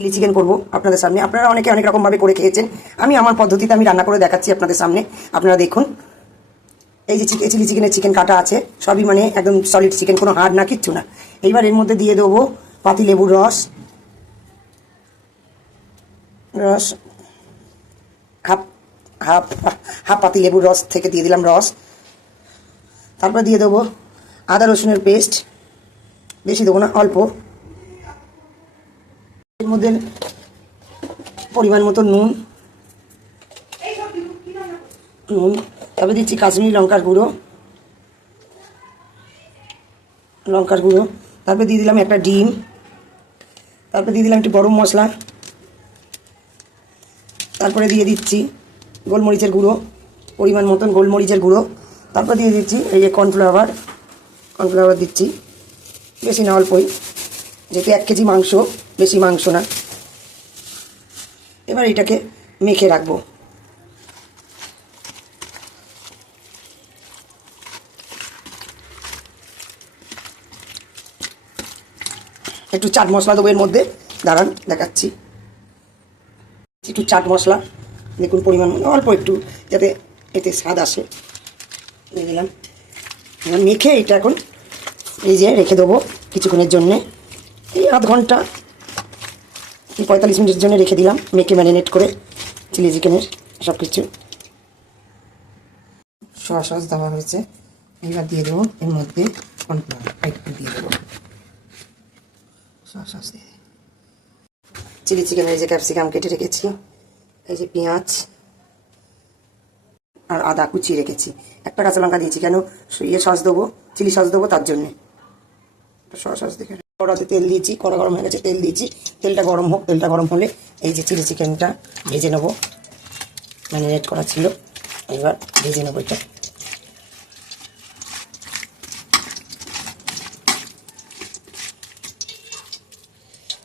Chilli chicken করবো আপনাদের সামনে। আপনারা অনেকে অনেক রকমভাবে করে খেয়েছেন, আমি আমার পদ্ধতিতে আমি রান্না করে দেখাচ্ছি আপনাদের সামনে। আপনারা দেখুন, এই যে চিলি চিকেনের চিকেন কাটা আছে, সবই মানে একদম সলিড চিকেন, কোনো হাড় না, কিচ্ছু না। এইবার এর মধ্যে দিয়ে দেবো পাতিলেবুর রস, রস হাফ হাফ হাফ পাতিলেবুর রস থেকে দিয়ে দিলাম রস। তারপর দিয়ে দেবো আদা রসুনের পেস্ট, বেশি দেবো না, অল্প। এর মধ্যে পরিমাণ মতো নুন, তারপরে দিচ্ছি কাশ্মীরি লঙ্কার গুঁড়ো, তারপরে দিয়ে দিলাম একটা ডিম, তারপরে দিয়ে দিলাম একটু গরম মশলা, তারপরে দিয়ে দিচ্ছি গোলমরিচের গুঁড়ো, পরিমাণ মতন গোলমরিচের গুঁড়ো। তারপর দিয়ে দিচ্ছি এই যে কর্নফ্লাওয়ার দিচ্ছি, বেশি না, অল্পই, যেহেতু 1 কেজি মাংস, বেশি মাংস না। এবার এটাকে মেখে রাখবো। একটু চাট মশলা দেবো এর মধ্যে, দাঁড়ান দেখাচ্ছি। একটু চাট মশলা দেখুন, পরিমাণ অল্প একটু, যাতে এতে স্বাদ আসে, দিয়ে দিলাম। এবার মেখে এটা এখন এই যে রেখে দেবো কিছুক্ষণের জন্যে, এই আধ ঘন্টা 45 মিনিটের জন্য রেখে দিলাম, মেখে ম্যারিনেট করে চিলি চিকেনের সব কিছু। সস দেওয়া হয়েছে, এবার দিয়ে দেবো এর মধ্যে কর্নফ্লাওয়ার একটু দিয়ে দেবো, সস দিয়ে চিলি চিকেনের এই যে ক্যাপসিকাম কেটে রেখেছি, এই যে পেঁয়াজ আর আদা কুচিয়ে রেখেছি, একটা কাঁচা লঙ্কা দিয়েছি, কেন সস দেবো, চিলি সস দেবো, তার জন্যে সস দেখে। কড়াতে তেল দিয়েছি, কড়া গরম হয়ে গেছে, তেল দিয়েছি, তেলটা গরম হোক। তেলটা গরম হলে এই যে চিলি চিকেনটা ভেজে নেবো, ম্যারিনেট করা ছিল, এবার ভেজে নেবো এটা।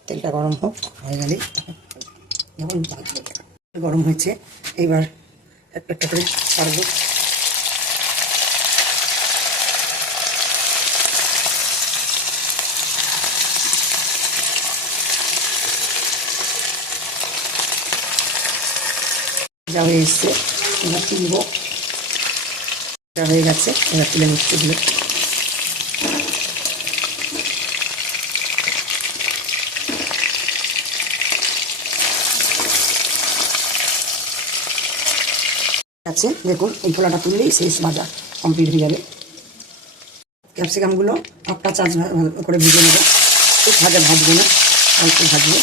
তেলটা গরম হোক, হয়ে গেলে যখন গরম হয়েছে, এইবার একটা একটা করে ছাড়বো। যা হয়ে এসছে এবার তুলব, যা হয়ে গেছে এবার তুলে নিচ্ছে দিলে। আছে দেখুন, এই ফোলাটা তুললেই শেষ, ভাজা কমপ্লিট হয়ে যাবে। ক্যাপসিকামগুলো একটা চার্জ করে ভেজে নেবো, খুব ভাজবো না, অল্প ভাজবো।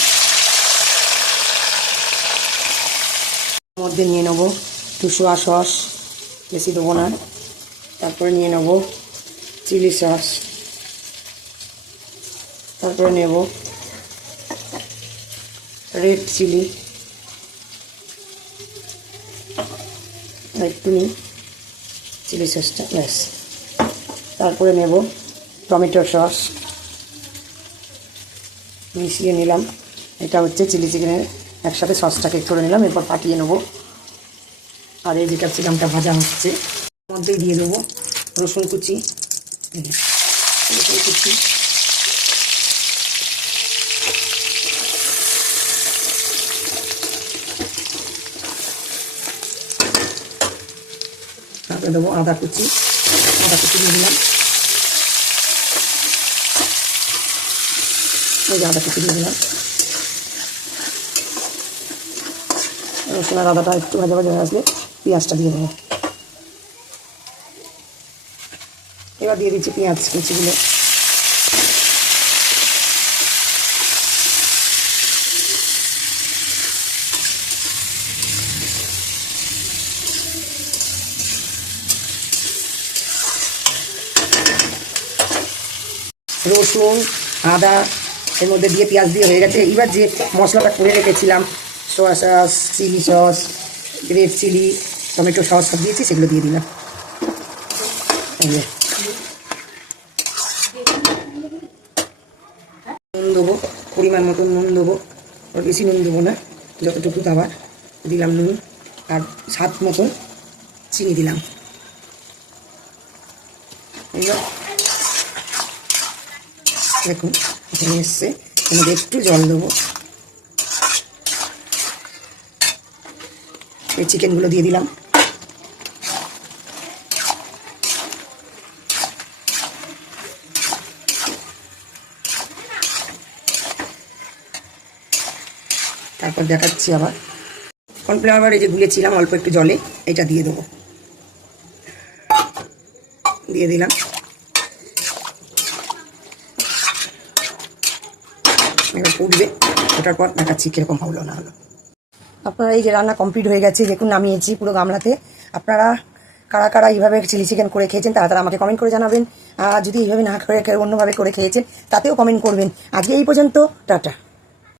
মধ্যে নিয়ে নেবো একটু সোয়া সস, বেশি দেবো না। তারপরে নিয়ে নেবো চিলি সস, তারপরে নেব রেড চিলি, একটু নিই চিলি সসটা, ব্যাস। তারপরে নেব টমেটো সস, মিশিয়ে নিলাম। এটা হচ্ছে চিলি চিকেনের একসাথে সসটাকে করে নিলাম, এরপর ফাটিয়ে নেবো। আর এই যে ক্যাপসিকামটা ভাজা হচ্ছে, মধ্যেই দিয়ে দেবো রসুন কুচি, তারপরে দেবো আদা কুচি দিয়ে দিলাম, এই যে আদা কুচি দিয়ে দিলাম। রসুন আর আদাটা একটু ভাজা ভাজা হয়ে আসলে পেঁয়াজটা দিয়ে দেবো। এবার দিয়ে দিচ্ছি পেঁয়াজ কুচিগুলো, রসুন আদা এর মধ্যে দিয়ে পেঁয়াজ দিয়ে হয়ে গেছে। এবার যে মশলাটা করে রেখেছিলাম, soya sauce, chilli sauce, red chilli, tomato sauce সব দিয়েছি, সেগুলো দিয়ে দিলাম। নুন দেবো, পরিমাণ মতো নুন দেবো, আর বেশি নুন দেবো না, যতটুকু খাবার দিলাম নুন, আর স্বাদ মতন চিনি দিলাম। দেখুন এখানে এসছে, এখানে একটু জল দেবো, এই চিকেনগুলো দিয়ে দিলাম। তারপর দেখাচ্ছি আবার কর্নফ্লাওয়ার এই যে গুলেছিলাম অল্প একটু জলে, এটা দিয়ে দেবো। দিয়ে দিলাম। এবার ফুটবে, ওটার পর দেখাচ্ছি কীরকম হলো না হলো। আপনারা এই যে রান্না কমপ্লিট হয়ে গেছে, দেখুন নামিয়েছি পুরো গামলাতে। আপনারা কারা কারা এইভাবে চিলি চিকেন করে খেয়েছেন তারা তারা আমাকে কমেন্ট করে জানাবেন। আর যদি এইভাবে না করে অন্যভাবে করে খেয়েছেন তাতেও কমেন্ট করবেন। আজকে এই পর্যন্ত, টাটা।